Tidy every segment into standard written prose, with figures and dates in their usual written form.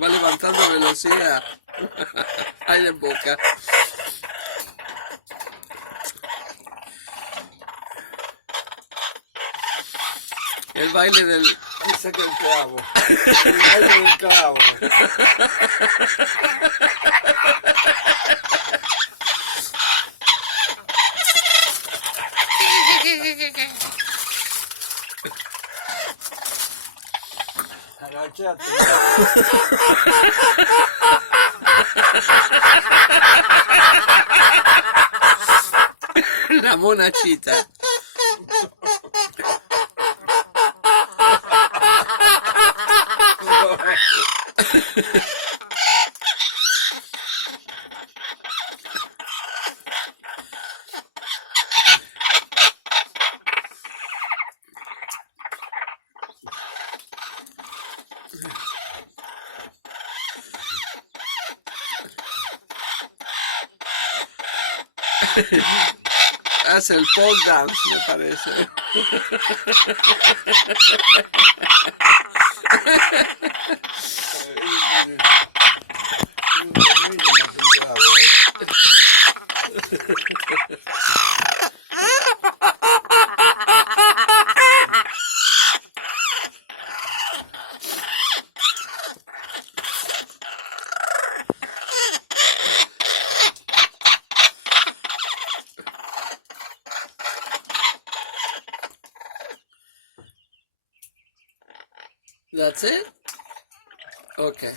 Va levantando velocidad. Aire en boca. El baile del... Ese que el clavo. El baile del clavo. Agachate. La monachita. Hace el pole dance, me parece. That's it? Okay.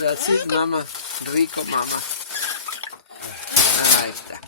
That's it, mama. Rico, mama. Ahí está.